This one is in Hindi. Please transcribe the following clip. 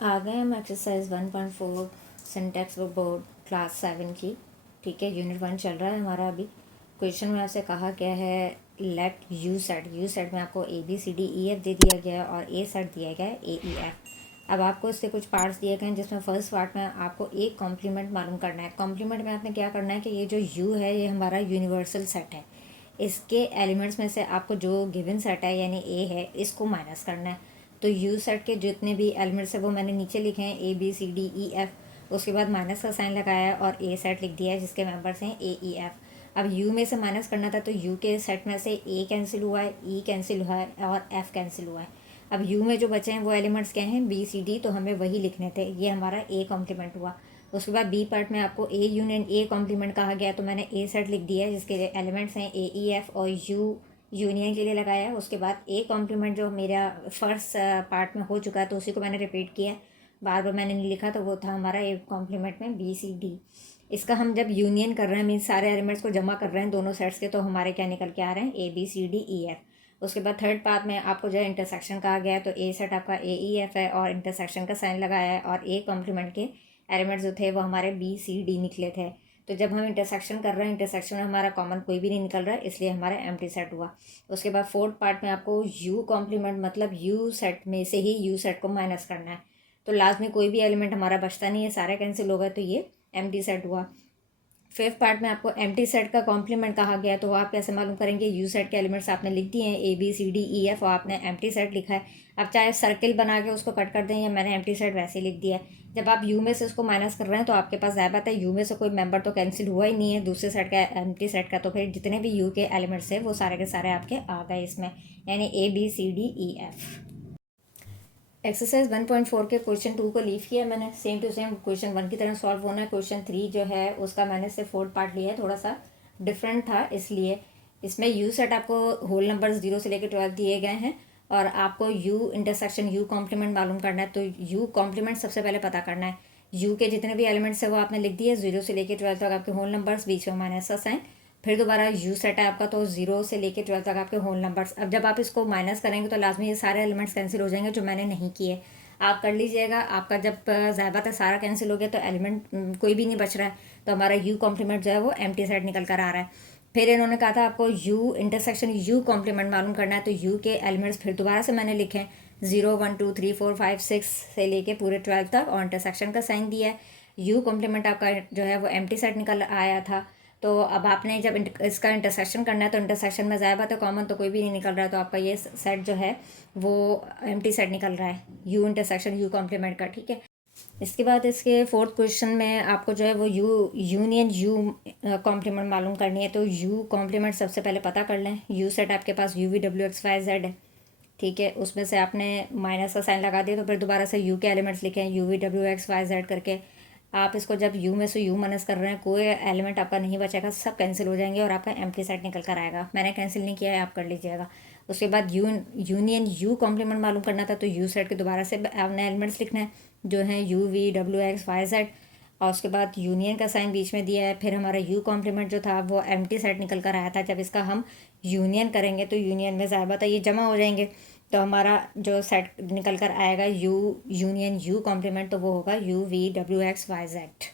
आ गए हम exercise 1.4 syntax book board class 7 की। ठीक है, यूनिट 1 चल रहा है हमारा अभी। क्वेश्चन में आपसे कहा गया है लेट यू सेट में आपको A B C D E F दे दिया गया है और ए सेट दिया गया है ए ई एफ। अब आपको इसके कुछ पार्ट्स दिए गए हैं जिसमें फर्स्ट पार्ट में आपको एक कॉम्प्लीमेंट मालूम करना है। कॉम्प्लीमेंट में आपने क्या करना है कि ये जो यू है ये हमारा यूनिवर्सल सेट है। इसके एलिमेंट्स में से आपको जो गिवन सेट है यानी ए है इसको माइनस करना है। तो यू सेट के जितने भी एलिमेंट्स है वो मैंने नीचे लिखे हैं A B C D E F. उसके बाद माइनस का साइन लगाया है और ए सेट लिख दिया है जिसके मेंबर्स हैं ए ई एफ। अब यू में से माइनस करना था तो यू के सेट में से ए कैंसिल हुआ है, ई कैंसिल हुआ है और एफ कैंसिल हुआ है। अब यू में जो बचे हैं वो एलिमेंट्स क्या हैं, बी सी डी, तो हमें वही लिखने थे। ये हमारा ए कॉम्प्लीमेंट हुआ। उसके बाद बी पार्ट में आपको ए यूनियन ए कॉम्प्लीमेंट कहा गया तो मैंने ए सेट लिख दिया है जिसके एलिमेंट्स हैं ए ई एफ और यू यूनियन के लिए लगाया है। उसके बाद ए कॉम्प्लीमेंट जो मेरा फर्स्ट पार्ट में हो चुका है तो उसी को मैंने रिपीट किया, बार बार मैंने नहीं लिखा, तो वो था हमारा ए कॉम्प्लीमेंट में बी सी डी। इसका हम जब यूनियन कर रहे हैं मीन्स सारे एलिमेंट्स को जमा कर रहे हैं दोनों सेट्स के, तो हमारे क्या निकल के आ रहे हैं, A B C D E F. उसके बाद थर्ड पार्ट में आपको जो है इंटरसेक्शन कहा गया है तो ए सेट आपका ए ई एफ है और इंटरसेक्शन का साइन लगाया है और ए कॉम्प्लीमेंट के एलिमेंट्स जो थे वो हमारे बी सी डी निकले थे। तो जब हम इंटरसेक्शन कर रहे हैं इंटरसेक्शन में हमारा कॉमन कोई भी नहीं निकल रहा है इसलिए हमारा एम्प्टी सेट हुआ। उसके बाद फोर्थ पार्ट में आपको यू कॉम्प्लीमेंट मतलब यू सेट में से ही यू सेट को माइनस करना है। तो लास्ट में कोई भी एलिमेंट हमारा बचता नहीं है, सारे कैंसिल हो गए, तो ये एम्प्टी सेट हुआ। फिफ्थ पार्ट में आपको एम्प्टी सेट का कॉम्प्लीमेंट कहा गया तो आप कैसे मालूम करेंगे, यू सेट के एलिमेंट्स आपने लिख दिए हैं A B C D E F और आपने एम्प्टी सेट लिखा है। अब चाहे सर्किल बना के उसको कट कर दें या मैंने एम्प्टी सेट वैसे ही लिख दिया है। जब आप यू में से उसको माइनस कर रहे हैं तो आपके पास ज़ाहिर बात है यू में से कोई मेंबर तो कैंसिल हुआ ही नहीं है दूसरे सेट का एम्प्टी सेट का, तो फिर जितने भी यू के एलिमेंट्स है वो सारे के सारे आपके आ गए इसमें, यानी A B C D E F. Exercise 1.4 के क्वेश्चन 2 को लीव किया मैंने, सेम टू सेम क्वेश्चन 1 की तरह सॉल्व होना है। क्वेश्चन 3 जो है उसका मैंने से फोर्थ पार्ट लिया है, थोड़ा सा डिफरेंट था इसलिए। इसमें यू सेट आपको होल नंबर 0 से लेकर 12 दिए गए हैं और आपको यू इंटरसेक्शन यू कॉम्प्लीमेंट मालूम करना है। तो यू कॉम्प्लीमेंट सबसे पहले पता करना है। यू के जितने भी एलिमेंट्स है वो आपने लिख दिए 0 से लेकर 12 तक आपके होल नंबर्स, बीच में माइनस का साइन। फिर दोबारा यू सेट है आपका तो 0 से लेकर 12 तक आपके होल नंबर्स। अब जब आप इसको माइनस करेंगे तो लास्ट में ये सारे एलिमेंट्स कैंसिल हो जाएंगे जो मैंने नहीं किए। आप कर लीजिएगा। आपका जब ज़ाहिर बात है सारा कैंसिल हो गया तो एलिमेंट कोई भी नहीं बच रहा है, तो हमारा यू कॉम्प्लीमेंट जो है वो एम्प्टी सेट निकल कर आ रहा है। फिर इन्होंने कहा था आपको यू इंटरसेक्शन यू कॉम्प्लीमेंट मालूम करना है, तो यू के एलिमेंट्स फिर दोबारा से मैंने लिखे 0 1 2 3 4 5 6 से लेके पूरे 12 तक और इंटरसेक्शन का साइन दिया है। यू कॉम्प्लीमेंट आपका जो है वो एम्प्टी सेट निकल आया था। तो अब आपने जब इसका इंटरसेक्शन करना है तो इंटरसेक्शन में ज़्यादा बात है कॉमन तो कोई भी नहीं निकल रहा है, तो आपका ये सेट जो है वो एम्प्टी सेट निकल रहा है यू इंटरसेक्शन यू कॉम्प्लीमेंट का। ठीक है, इसके बाद इसके फोर्थ क्वेश्चन में आपको जो है वो यू यूनियन यू कॉम्प्लीमेंट मालूम करनी है। तो यू कॉम्प्लीमेंट सबसे पहले पता कर लें। यू सेट आपके पास U V W X Y Z है, ठीक है, उसमें से आपने माइनस का साइन लगा दिया तो फिर दोबारा से यू के एलिमेंट्स लिखे हैं U V W X Y Z करके। आप इसको जब यू में से यू माइनस कर रहे हैं कोई एलिमेंट आपका नहीं बचेगा, सब कैंसिल हो जाएंगे और आपका एम्प्टी सेट निकल कर आएगा। मैंने कैंसिल नहीं किया है, आप कर लीजिएगा। उसके बाद यूनियन यू कॉम्प्लीमेंट मालूम करना था तो यू सेट के दोबारा से आपने एलिमेंट्स लिखना है जो हैं U V W X Y Z और उसके बाद यूनियन का साइन बीच में दिया है। फिर हमारा यू कॉम्प्लीमेंट जो था वो एम्प्टी सेट निकल कर आया था। जब इसका हम यूनियन करेंगे तो यूनियन में ज़्यादा बात है ये जमा हो जाएंगे, तो हमारा जो सेट निकल कर आएगा यू यूनियन यू कॉम्प्लीमेंट तो वो होगा U V W X Y Z.